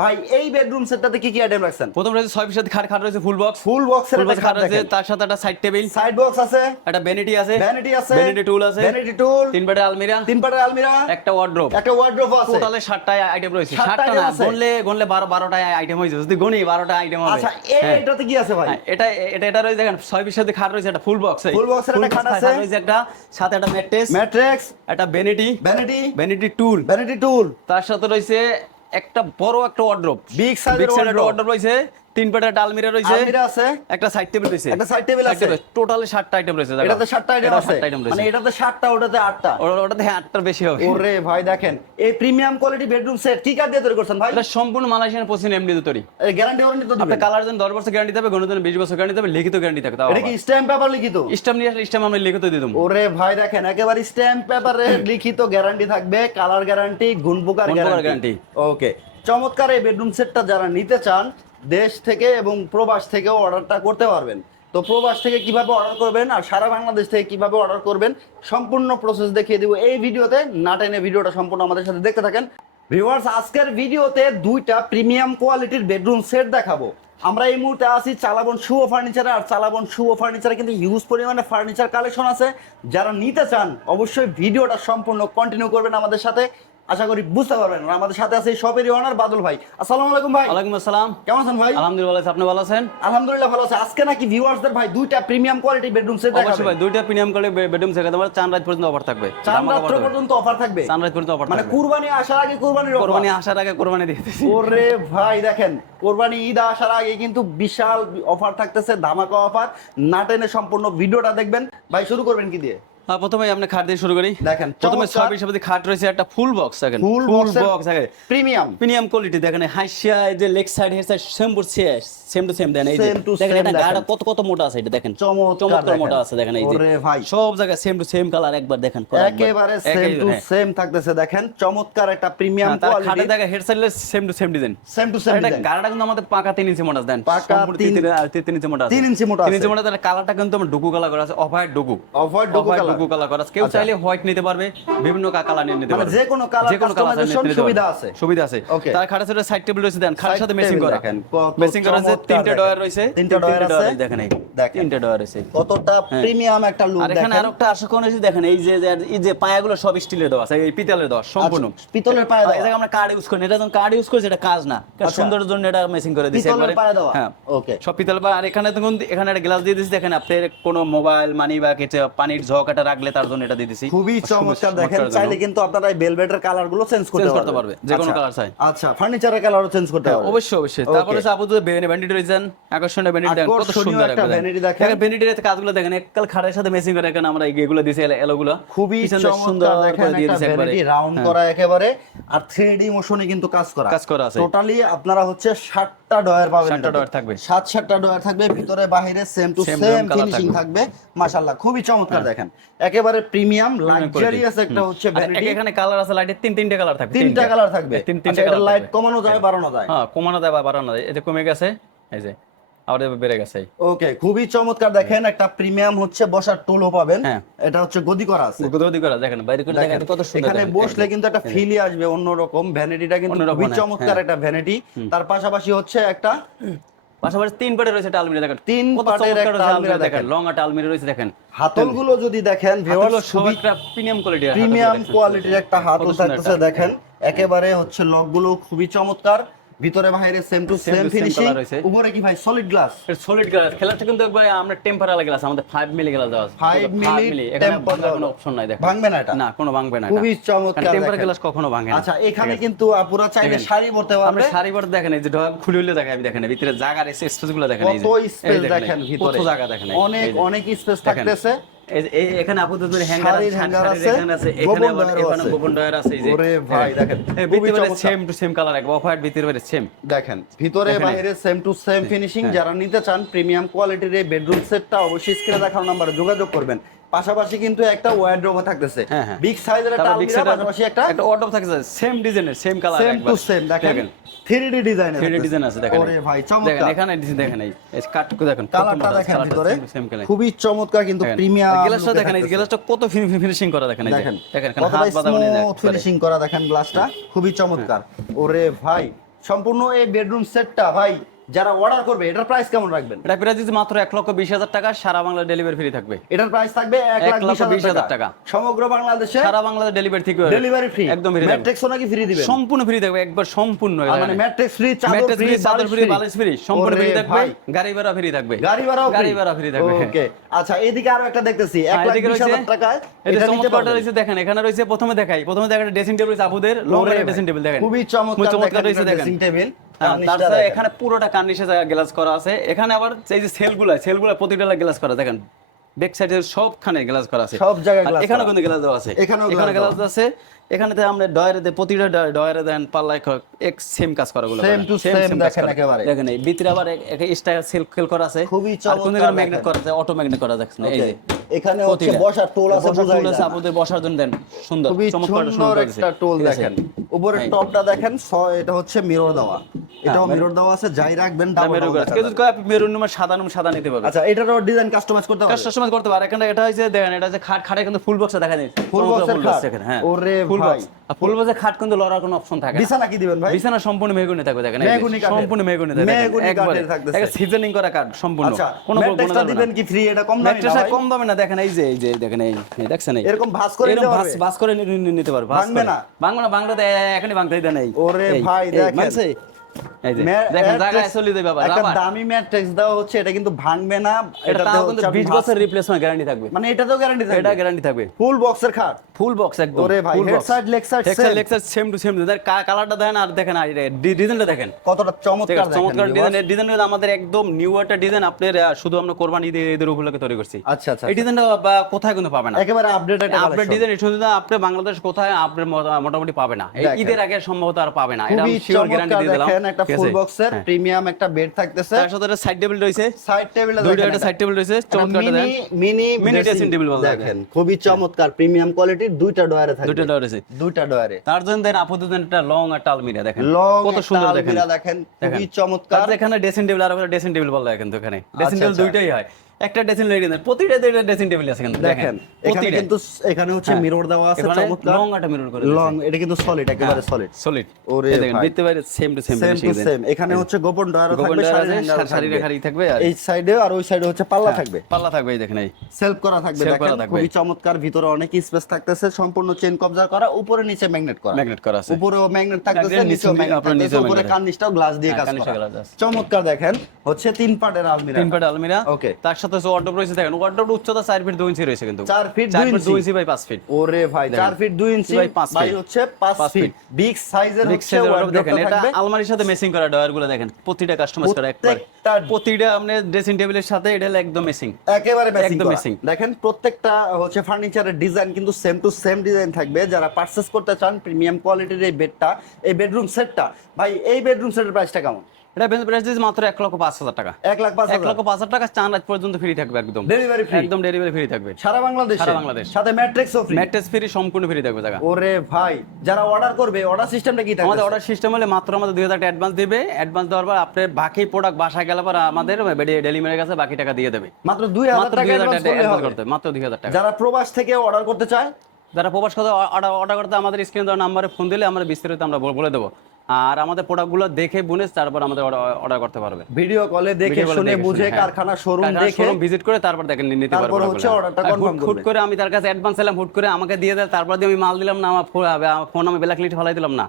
ভাই এই বেডরুম সেটটাতে কি কি আইটেম রাখছেন? প্রথম রয়েছে ছয় পিসের খাট খাট রয়েছে ফুল বক্স ফুল বক্সের ফুল একটা বক্স খাট রয়েছে তার সাথে একটা সাইড টেবিল সাইড বক্স আছে। একটা ভ্যানিটি আছে ভ্যানিটি আছে ভ্যানিটি টুল আছে ভ্যানিটি টুল তিন বেডের আলমিরা তিন পাটের আলমিরা একটা ওয়ার্ড্রোব একটা ওয়ার্ড্রোব আছে। টোটালে সাতটা আইটেম রয়েছে। সাতটা সাতটা item না আছে। গনলে গনলে বারো বারোটা আইটেম হয়েছে যদি গনি বারোটা আইটেম হবে। আচ্ছা এই হ্যাঁ। এটাতে কি আছে ভাই? হ্যাঁ, এটা এটা এটা রয়েছে দেখেন ছয় পিসের খাট রয়েছে একটা ফুল বক্স ফুল বক্স এর একটা খাট আছে। রয়েছে একটা সাথে একটা ম্যাট্রেস ম্যাট্রিক্স একটা vanity vanity vanity tool vanity tool তার সাথে রয়েছে একটা বড় একটা অর্ডার বিগ সাইজের অর্ডার রয়েছে। তিন পেটা একটা আলমিরা রয়েছে আলমিরা আছে। একটা সাইড টেবিল রয়েছে একটা side table আছে। টোটালি আইটেম রয়েছে এটাতে আইটেম আছে। মানে এটাতে ওটাতে ওটাতে বেশি হবে। ওরে ভাই দেখেন। এই প্রিমিয়াম কোয়ালিটি বেডরুম সেট কি দিয়ে তৈরি করছেন ভাই? এটা সম্পূর্ণ Malaysian M D. Guarantee warranty তো আপনি কালার জন্য দশ বছর গ্যারান্টি দেবে গণিত বিশ বছর গ্যারান্টি দেবে লিখিত গ্যারান্টি থাকে তাও এটা কি স্ট্যাম্প পেপার লিখিত? স্টাম নিয়ে আসলে স্টাম আমরা লিখিত দিয়ে দেবো। ওরে ভাই দেখেন একেবারে স্ট্যাম্প পেপারে লিখিত গ্যারান্টি থাকবে কালার গ্যারান্টি গুণপোকার গ্যারান্টি ওকে চমৎকার এই বেডরুম সেটটা যারা নিতে চান দেশ থেকে এবং প্রবাস থেকেও অর্ডারটা করতে পারবেন। তো প্রবাস থেকে কীভাবে অর্ডার করবেন আর সারা বাংলাদেশ থেকে কীভাবে অর্ডার করবেন সম্পূর্ণ প্রসেস দেখিয়ে দিব। এই ভিডিওতে না টেনে ভিডিওটা সম্পূর্ণ আমাদের সাথে দেখতে থাকেন। ভিউয়ার্স আজকের ভিডিওতে দুইটা প্রিমিয়াম কোয়ালিটির বেডরুম সেট দেখাবো। আমরা এই মুহূর্তে আছি চালাবন শুভ ফার্নিচারে আর চালাবন শুভ ফার্নিচারে কিন্তু হিউজ পরিমাণে ফার্নিচার কালেকশন আছে। যারা নিতে চান, অবশ্যই ভিডিওটা সম্পূর্ণ কন্টিনিউ করবেন আমাদের সাথে। আশা করি বুঝতে পারবেন। আর আমাদের সাথে আছে শপেরই অনার বাদল ভাই। আসসালামু আলাইকুম ভাই। ওয়ালাইকুম আসসালাম। কেমন আছেন ভাই? আলহামদুলিল্লাহ ভালো আপনি ভালো আছেন? আলহামদুলিল্লাহ ভালো আছে। আজকে নাকি ভিউয়ার্সদের ভাই দুইটা প্রিমিয়াম কোয়ালিটি বেডরুম সেট অবশ্যই ভাই দুইটা প্রিমিয়াম করে বেডরুম সেখানে তোমার চান রাত পর্যন্ত অফার থাকবে। থাকবে। পর্যন্ত অফার থাকবে? চান রাত পর্যন্ত অফার মানে কুরবানি আসার আগে কুরবানির offer। কোরবানি আসার আগে কোরবানি দিতেছি। ওরে ভাই দেখেন কোরবানি ঈদ আসার আগে কিন্তু বিশাল অফার থাকতেছে ধামাকা অফার না টেনে সম্পূর্ণ ভিডিওটা দেখবেন। ভাই শুরু করবেন কি দিয়ে? প্রথমে আপনি খাট দিয়ে শুরু করি। দেখেন, প্রথমে। ছয় খাট রয়েছে একটা ফুল বক্স দেখেন। ফুল বক্স দেখেন। প্রিমিয়াম প্রিমিয়াম কোয়ালিটি দেখেন হাইসিয়া যে leg side head side same to same to same then এই দেখেন এটা গাড়া কত কত মোটা আছে এটা দেখেন। চমৎকার মোটা আছে দেখেন এই যে। সব জায়গায় সেম টু সেম কালার একবার দেখেন একেবারে। Same to. সেম থাকতেছে দেখেন চমৎকার একটা প্রিমিয়াম তার খাটে দেখেন head side same to same design same to same এটা গাড়াটা কিন্তু আমাদের পাকা তিন ইঞ্চি মোটা দেন। পাকা সম্পূর্ণ তিন- তিন- আর তিন ইঞ্চি মোটা আছে। তিন ইঞ্চি মোটা তিন আছে। ইঞ্চি মোটা তাহলে কালারটা কিন্তু আমার ডুকু কালার করা আছে off white Duco Off white Duco Duco colour করা কেউ আচ্ছা। চাইলে হোয়াইট নিতে পারবে বিভিন্ন কালার নিতে মানে পারবে যে কোনো colour যে কোনো পারবে। সুবিধা আছে। সুবিধা আছে. তার খাটের সাথে সাইড টেবিল রয়েছে দেন খাটের সাথে মেসিং করা দেখেন, মেসিং করা আছে তিনটে দেখেন। ডয়ার রয়েছে তিনটে ডয়ার আছে। দেখেন এই দেখেন। তিনটে ডয়ার রয়েছে কতটা প্রিমিয়াম একটা লুক আর এখানে দেখেন আরেকটা আশা কোন দেখেন এই যে এই যে পায়াগুলো সব স্টিলের দেওয়া আছে এই পিতলের দেওয়া সম্পূর্ণ আচ্ছা, পিতলের পায়ে এই দেওয়া। আমরা কার্ড ইউজ করি এটা যখন কার্ড ইউজ এটা কাজ না আচ্ছা। জন্য এটা মেসিং করে দিয়েছে পিতলের একবারে? হ্যাঁ ওকে। সব পিতল পায় আর এখানে তখন এখানে একটা গ্লাস দিয়ে দিয়েছি দেখেন আপনার কোনো মোবাইল মানি বা কিছু পানির ঝক রাখলে তার জন্য এটা দিয়ে দিয়েছি খুবই চমৎকার দেখেন চাইলে কিন্তু আপনারা এই বেলভেটের কালারগুলো চেঞ্জ করতে পারবে, যে কোনো আচ্ছা। colour চাই। আচ্ছা ফার্নিচারের কালারও চেঞ্জ করতে হ্যাঁ, পারবে অবশ্যই অবশ্যই তারপরে আপু যদি ভ্যানিটি রয়েছেন আকর্ষণীয় ভ্যানিটি দেখেন কত সুন্দর একটা vanity দেখেন। দেখেন ভ্যানিটির কাজগুলো দেখেন এককাল খাটের সাথে মেসিং করে এখানে আমরা এগুলো দিয়েছি এলোগুলো খুবই চমৎকার দেখেন একটা ভ্যানিটি রাউন্ড করা একেবারে আর 3D মোশনে কিন্তু কাজ করা হ্যাঁ। কাজ করা আছে। টোটালি আপনারা হচ্ছে 60টা ডয়ার পাবেন ষাটটা এটাতে। ডয়ার থাকবে। সাত সাতটা ডয়ার থাকবে ভিতরে বাইরে সেম টু সেম ফিনিশিং থাকবে। হ্যাঁ। থাকবে মাশাআল্লাহ খুবই চমৎকার দেখেন একেবারে প্রিমিয়াম লাক্সারিয়াস একটা হচ্ছে ভ্যানিটি এখানে কালার আছে লাইটের তিন তিনটে কালার থাকবে তিনটা কালার থাকবে। তিন আচ্ছা, তিনটে কালার লাইট কমানো যায় বাড়ানো যায়? হ্যাঁ কমানো যায় বা বাড়ানো যায়। এটা কমে গেছে এই যে আবার বেড়ে গেছে। ওকে খুবই চমৎকার। দেখেন একটা প্রিমিয়াম হচ্ছে বসার টুলও পাবেন। হ্যাঁ। এটা হচ্ছে গদি করা আছে। গদি করা দেখেন বাইরে করে দেখেন কত সুন্দর এখানে বসলে কিন্তু একটা ফিলই আসবে অন্যরকম। ভ্যানিটিটা কিন্তু খুবই হ্যাঁ, চমৎকার হ্যাঁ। একটা ভ্যানিটি তার পাশাপাশি হচ্ছে একটা পাশাপাশি তিন পাটে রয়েছে একটা আলমিরা দেখেন। তিন পাটের আলমিরা দেখেন। লং একটা আলমিরা রয়েছে দেখেন। হাতলগুলো যদি দেখেন ভিউয়ার্স সব প্রিমিয়াম কোয়ালিটির প্রিমিয়াম কোয়ালিটির একটা হাতল থাকতেছে দেখেন। একেবারে হচ্ছে লকগুলো খুবই চমৎকার। ভিতরে বাইরে সেম টু সেম ফিনিশিং উপরে কি ভাই? সলিড গ্লাস সলিড গ্লাস খেলাটা কিন্তু একবারে আমরা টেম্পারাল গ্লাস আমাদের 5 মিলি গ্লাস দেওয়া আছে। 5 মিলি এখানে কোনো অপশন নাই দেখেন। ভাঙবে না এটা? না কোনো ভাঙবে না খুবই চমৎকার টেম্পার গ্লাস কখনো ভাঙে না। আচ্ছা এখানে কিন্তু আপুরা চাইলে শাড়ি পরতে আমরা পারবে। শাড়ি পরে দেখেন এই যে ঢোক খুলে হইলে দেখেন আমি দেখেন ভিতরে জায়গার স্পেসগুলো দেখেন এই যে। কত স্পেস দেখেন, ভিতরে। কত জায়গা দেখেন অনেক অনেক স্পেস থাকতেছে। এখানে আপাতত হ্যাঙ্গার আছে হ্যাঙ্গার আছে, এখানে আবার এখানে। গোপন ডয়ার আছে এই যে। ওরে ভাই, দেখেন, এই ভিতরে সেম টু সেম কালার এক অফ হোয়াইট ভিতরে বাইরে সেম দেখেন ভিতরে বাইরে সেম টু সেম ফিনিশিং যারা নিতে চান প্রিমিয়াম কোয়ালিটির এই বেডরুম সেটটা অবশ্যই স্ক্রিনে দেখানো নাম্বারে যোগাযোগ করবেন। পাশাপাশি কিন্তু একটা ওয়ার্ড্রোব থাকতেছে। হ্যাঁ, হ্যাঁ। বিগ সাইজের একটা আলমিরা পাশাপাশি একটা একটা অর্ডার থাকে সেম ডিজাইনের same colour same to same দেখেন। 3D ডিজাইনের 3D ডিজাইন আছে দেখেন। ওরে ভাই দেখেন এখানে ডিজাইন দেখেন এই কাটটুকু দেখেন কালারটা দেখেন ভিতরে। খুবই চমৎকার কিন্তু প্রিমিয়াম গ্লাসটা দেখেন এই গ্লাসটা কত ফিনিশিং করা দেখেন দেখেন দেখেন হাত বাঁধা মানে ফিনিশিং করা দেখেন গ্লাসটা খুবই চমৎকার। ওরে ভাই সম্পূর্ণ এই বেডরুম সেটটা ভাই যারা অর্ডার করবে এটার প্রাইস কেমন রাখবেন? এটা প্রাইস দিচ্ছে মাত্র এক লক্ষ বিশ হাজার টাকা সারা বাংলা ডেলিভারি ফ্রি থাকবে। এটার প্রাইস থাকবে এক এক লক্ষ বিশ হাজার টাকা। সমগ্র বাংলাদেশে সারা বাংলাদেশ ডেলিভারি ঠিক ডেলিভারি ফ্রি একদম ফ্রি থাকবে। ম্যাট্রিক্সও নাকি ফ্রি দিবেন? সম্পূর্ণ ফ্রি থাকবে একবার সম্পূর্ণ মানে ম্যাট্রিক্স ফ্রি চাদর ফ্রি চাদর ফ্রি বালিশ ফ্রি সম্পূর্ণ ফ্রি থাকবে। গাড়ি ভাড়া ফ্রি থাকবে। গাড়ি ভাড়াও গাড়ি ভাড়া ফ্রি থাকবে। ওকে আচ্ছা এদিকে আরও একটা দেখতেছি। এক হ্যাঁ, লাখ বিশ হাজার টাকায় এটা এটা নিতে রয়েছে দেখেন এখানে রয়েছে প্রথমে দেখাই প্রথমে দেখা ড্রেসিং টেবিল আপুদের লং ওরে ড্রেসিং টেবিল দেখেন। খুবই চমৎকার চমৎকার রয়েছে দেখেন। ড্রেসিং টেবিল এখানে পুরোটা কার্নিশে গ্লাস করা আছে। এখানে আবার এই যে সেলগুলো সেলগুলো প্রতিটা গ্লাস করা দেখেন ব্যাক সাইডে সবখানে গ্লাস করা আছে। সব জায়গায় এখানে। কিন্তু গ্লাস দেওয়া আছে। এখানে গ্লাস আছে। এখানেতে আমরা ডয়ারে দেই প্রতিটা ডয়ারে দেন পাল্লায় এক সেম কাজ করা গুলো Same to same দেখেন একেবারে। দেখেন এই ভিতরে আবার এক স্টাইল সেল খেল করা আছে। খুবই আর কোন চমৎকার ম্যাগনেট করা আছে? অটো ম্যাগনেট করা দেখছেন? এই যে এখানে হচ্ছে বসার টোল আছে বোঝাই যায়। আপনাদের বসার জন্য দেন। সুন্দর খুবই চমৎকার সুন্দর একটা টোল দেখেন। উপরের এই। টপটা দেখেন এটা হচ্ছে মিরর দেওয়া। এটাও হ্যাঁ, মিরর দেওয়া আছে যাই রাখবেন মেরুন ডাবল করা কেউ যদি কয় আপনি মেরুন number সাদা number সাদা নিতে পারবেন? আচ্ছা এটারও ডিজাইন কাস্টমাইজ করতে পারবেন কাস্টমাইজ করতে পারে এখানে এটা হচ্ছে দেখেন এটা হচ্ছে খাট খাটে কিন্তু ফুল বক্সে দেখা যায়। ফুল এর এখানে হ্যাঁ। ওরে ফুল বক্স আর ফুল বক্সে খাট কিন্তু লড়ার কোনো অপশন থাকে বিছানা কি দিবেন ভাই? বিছানা সম্পূর্ণ মেহগুনি থাকবে দেখেন। সম্পূর্ণ মেহগুনি থাকবে একবারে। কাঠের সিজনিং করা কাঠ সম্পূর্ণ। আচ্ছা কোনো ম্যাট্রিক্সটা দিবেন কি ফ্রি এটা কম দামি ম্যাট্রেসটা কম দামে না দেখেন এই যে এই যে দেখেন এই দেখছেন এই। এরকম ভাঁজ করে নিতে পারবে? ভাঁজ করে নিতে পারবে ভাঙবে না? ভাঙবে না ভাঙলে তো ভাঙতে দেন এই। ওরে ভাই, দেখেন। মানছে? এই যে ম্যা- দেখেন ম্যাট্রিক্স- জায়গায় চলে দেবে আবার একটা রাবার দামি ম্যাট্রিক্স দেওয়া হচ্ছে এটা কিন্তু ভাঙবে না এটা এটাতে তাও হচ্ছে কিন্তু 20 বছর রিপ্লেসমেন্ট গ্যারান্টি থাকবে মানে এটাতেও গ্যারান্টি এটা গ্যারান্টি থাকবে ফুল বক্সের খাট ফুল বক্স একদম ওরে ভাই, full head box। side, leg side Head side, same। leg side same to same। দেখেন, কালারটা দেখেন আর দেখেন আর ডিজাইনটা দেখেন কতটা চমৎকার চমৎকার দেখেন ডিজাইন viewers। এই ডিজাইনটা আমাদের একদম নিউ একটা ডিজাইন আপনার শুধু আমরা কোরবানি ঈদে ঈদের উপলক্ষে তৈরি করছি আচ্ছা আচ্ছা এই ডিজাইনটা কোথায় কিন্তু পাবে না একেবারে আপডেট একটা আপনার collection। ডিজাইন শুধু আপনি বাংলাদেশ কোথায় আপনি মোটামুটি পাবে না ঈদের আগে সম্ভবত আর পাবে না এটা আমি শিওর গ্যারান্টি দিয়ে দিলাম দেখেন একটা ফুল বক্সের। প্রিমিয়াম একটা বেড থাকতেছে। তার সাথে সাইড টেবিল রয়েছে। সাইড টেবিলে দুইটা একটা সাইড টেবিল রয়েছে চমৎকার mini mini mini dressing table বলা দেখেন খুবই চমৎকার প্রিমিয়াম কোয়ালিটির দুইটা ডয়ারে থাকে দুইটা ডয়ারে আছে। দুইটা ডয়ারে তার জন্য দেন আপাতত একটা লং একটা আলমিরা দেখেন। লং কত সুন্দর দেখেন। দেখেন খুবই চমৎকার। এখানে ড্রেসিং টেবিল আর ড্রেসিং টেবিল বলা দেখেন তো এখানে। Dressing table. দুইটাই হয়। একটা ড্রেসিং টেবিল প্রতিটা দুইটা ড্রেসিং টেবিল আছে কিন্তু দেখেন এখানে কিন্তু এখানে হচ্ছে হ্যাঁ। মিরর দেওয়া আছে চমৎকার। লং একটা মিরর করে লং এটা কিন্তু সলিড একেবারে সলিড সলিড ওরে দেখেন দেখতে পারে same to same same to same এখানে হচ্ছে গোপন ডয়ার থাকবে শাড়ি থাকবে। রেখারি থাকবে আর- এই সাইডে আর ওই সাইডে হচ্ছে পাল্লা থাকবে। পাল্লা থাকবে এই দেখেন এই। সেলফ করা থাকবে দেখেন খুবই চমৎকার ভিতরে অনেক স্পেস থাকতেছে সম্পূর্ণ চেন কবজা করা উপরে নিচে ম্যাগনেট করা। ম্যাগনেট করা আছে। উপরেও ম্যাগনেট থাকতেছে নিচেও ম্যাগনেট থাকতেছে উপরে। কার্নিশটাও গ্লাস দিয়ে হ্যাঁ, কাজ করা। চমৎকার দেখেন হচ্ছে তিন পার্টের আলমিরা। তিন পাট আলমিরা। Okay. তার সাথে ওয়ার্ডরোব রয়েছে দেখেন ওয়ার্ডরোব উচ্চতা 4 ফিট 2 ইঞ্চি রয়েছে কিন্তু। চার ফিট চার দুই feet 2 inch inch by 5 feet ওরে ভাই দেখেন। চার ফিট দুই ইঞ্চি বাই পাঁচ বাই ফিট। হচ্ছে পাঁচ পাঁচ ফিট ফিট। বিগ সাইজের হচ্ছে দেখেন এটা আলমারির সাথে মেসিং করা ডয়ারগুলো দেখেন প্রতিটা কাস্টমাইজ করা একবার। প্রতিটা আপনি ড্রেসিং টেবিলের সাথে এটা একদম মেসিং একেবারে একদম matching। দেখেন প্রত্যেকটা হচ্ছে ফার্নিচারের ডিজাইন কিন্তু সেম টু সেম ডিজাইন থাকবে। যারা পারচেজ করতে চান প্রিমিয়াম কোয়ালিটির এই বেডটা এই বেডরুম সেটটা ভাই এই বেডরুম সেটের প্রাইসটা কেমন? এটা বেঞ্চ প্রাইস দিয়েছে মাত্র এক লক্ষ পাঁচ হাজার টাকা। এক লাখ পাঁচ এক লক্ষ পাঁচ হাজার টাকা চান রাত পর্যন্ত ফ্রি থাকবে একদম। ডেলিভারি ফ্রি একদম ডেলিভারি ফ্রি থাকবে। সারা বাংলাদেশ? সারা বাংলাদেশ। সাথে ম্যাট্রিক্সও ফ্রি ম্যাট্রেস ফ্রি সম্পূর্ণ ফ্রি থাকবে জায়গা। ওরে ভাই যারা অর্ডার করবে অর্ডার সিস্টেমটা কি থাকবে আমাদের অর্ডার সিস্টেম হলে মাত্র আমাদের দুই হাজার অ্যাডভান্স দেবে। অ্যাডভান্স দেওয়ার পর আপনার বাকি প্রোডাক্ট গেলে পর আমাদের ডেলিভারির কাছে বাকি টাকা দিয়ে দেবে। মাত্র দুই হাজার টাকা অ্যাডভান্স করতে মাত্র দুই হাজার টাকা। যারা প্রবাস থেকে অর্ডার করতে চায়? যারা প্রবাস কথা অর্ডার অর্ডার করতে আমাদের স্ক্রিনে দেওয়া নাম্বারে ফোন দিলে আমরা বিস্তারিত আমরা বলে দেবো। আর আমাদের প্রোডাক্টগুলো দেখে বুনে তারপর আমাদের অর্ডার করতে পারবে ভিডিও কলে দেখে শুনে বুঝে হ্যাঁ। কারখানা শোরুম দেখে শোরুম ভিজিট করে তারপর দেখেন নিতে পারবে তারপর হচ্ছে orderটা confirm হুট করবে। করে আমি তার কাছে অ্যাডভান্স এলাম হুট করে আমাকে দিয়ে দেয় তারপর দিয়ে আমি মাল দিলাম না আমার ফোন আমি ব্ল্যাক লিস্ট ফলাই দিলাম না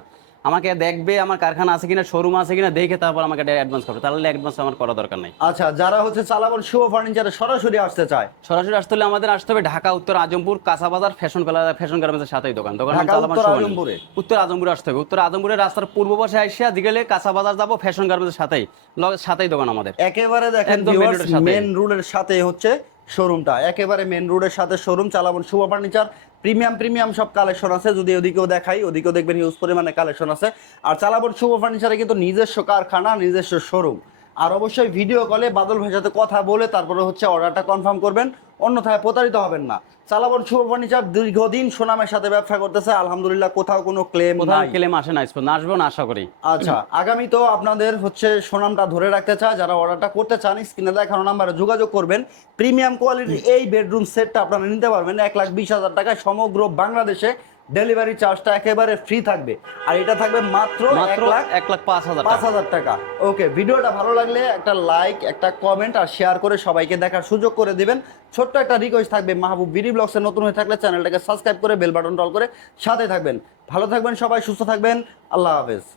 আমাকে দেখবে আমার কারখানা আছে কিনা শোরুম আছে কিনা দেখে তারপর আমাকে অ্যাডভান্স করবে। তাহলে অ্যাডভান্স আমার করা দরকার নাই। আচ্ছা যারা হচ্ছে চালাবন শুভ ফার্নিচারে সরাসরি আসতে চায়। সরাসরি আসতে হলে আমাদের আসতে হবে ঢাকা উত্তর আজমপুর কাঁচাবাজার ফ্যাশন ফ্যাশন গার্মেন্টসের সাথেই দোকান। দোকান উত্তর। আজমপুরে? উত্তর আজমপুরে আসতে হবে। উত্তর আজমপুরের রাস্তার পূর্ব পাশে আসিয়া দিগেলে কাঁচাবাজার যাব ফ্যাশন গার্মেন্টসের সাথেই। সাথেই দোকান আমাদের। একেবারে দেখেন মেন রোডের সাথে হচ্ছে শোরুমটা। একেবারে মেন রোডের সাথে শোরুম চালাবন শুভ ফার্নিচার প্রিমিয়াম প্রিমিয়াম সব কালেকশন আছে। যদি ওদিকেও দেখাই, ওদিকেও দেখবেন ইউজ পরিমাণে কালেকশন আছে। আর চালাবন শুভ ফার্নিচারে কিন্তু নিজস্ব কারখানা, নিজস্ব শোরুম আর অবশ্যই ভিডিও কলে বাদল ভাইয়ের সাথে কথা বলে তারপরে হচ্ছে অর্ডারটা কনফার্ম করবেন। অন্যথায় প্রতারিত হবেন না। চালাবন শুভ ফার্নিচার দীর্ঘদিন সুনামের সাথে ব্যবসা করতেছে। আলহামদুলিল্লাহ কোথাও কোনো ক্লেম নাই। কেলেম আসে না আসবে না না আশা করি। আচ্ছা আগামী তো আপনাদের হচ্ছে সুনামটা ধরে রাখতে চায়। যারা অর্ডারটা করতে চান স্ক্রিনে দেখানো নাম্বারে যোগাযোগ করবেন। প্রিমিয়াম কোয়ালিটির এই বেডরুম সেটটা আপনারা নিতে পারবেন। এক লাখ বিশ হাজার টাকায় সমগ্র বাংলাদেশে ডেলিভারি চার্জটা একেবারে ফ্রি থাকবে। আর এটা থাকবে মাত্র মাত্র এক লাখ এক লাখ পাঁচ হাজার পাঁচ হাজার টাকা। ওকে ভিডিওটা ভালো লাগলে একটা লাইক একটা কমেন্ট আর শেয়ার করে সবাইকে দেখার সুযোগ করে দিবেন। ছোট্ট একটা রিকোয়েস্ট থাকবে মাহবুব বিডি ব্লগসে নতুন হয়ে থাকলে চ্যানেলটাকে সাবস্ক্রাইব করে বেল বাটন টল করে সাথে থাকবেন। ভালো থাকবেন সবাই সুস্থ থাকবেন। আল্লাহ হাফেজ।